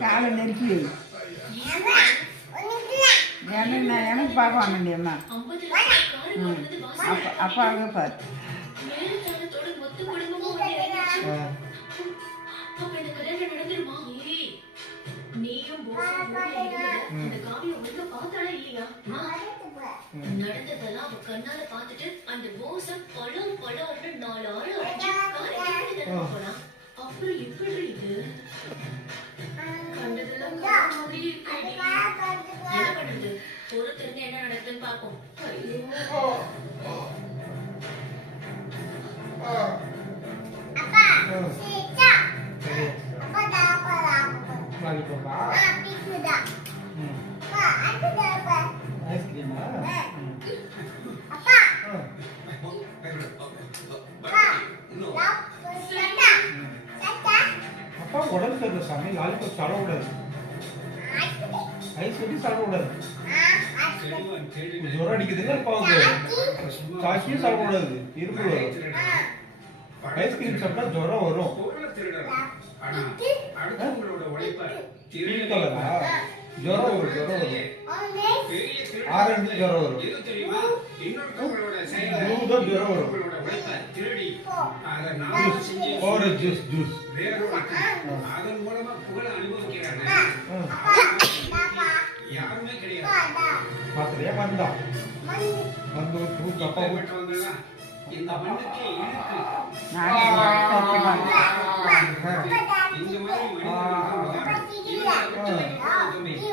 காலை நெருக்கி எனக்கு பார்க்க வாங்கண்டி அம்மா அப்பாவே பாரு நடந்ததெல்லாம் அவ கண்ணால பாத்துட்டு அந்த போசம் பழம் பழம்னு 4 ஆள் அடிச்சு போனா அப்புறம் எப்படி இது கண்டதெல்லாம் மாதிரி என்ன பண்றது பொறுத்திருந்து என்ன நடக்குதுன்னு பாப்போம். அப்பா உடம்பு சரியில்லை சாமி, லாலிபாப் சாப்பிடக்கூடாது, ஐஸ் வச்சு சாப்பிடக்கூடாது, ஜுரம் அடிக்குதுங்க அப்பாவுக்கு, சாக்கியும் சாப்பிடக்கூடாது, இரும்பு வரும், ஐஸ்கிரீம் சாப்பிட்டா ஜுரம் வரும். ஜுரம் வரும், ஜுரம் வரும், ஆரஞ்சு ஜுரம் வரும், ஜுரம் வரும், ஆரஞ்சு ஜூஸ் ஜூஸ் அதன் மூலமா புகழ அனுபவிக்கிறாங்க. யாருமே கிடையாது. பாத்திரியா வந்தா வந்து தூக்கு அப்பா விட்டவங்க இந்த மண்ணுக்கு இருக்கு. இந்த மாதிரி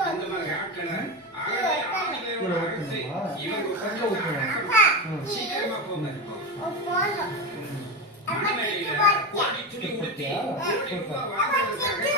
அந்த மாதிரி ஆட்கள சீக்கிரமா போங்க. அப்பா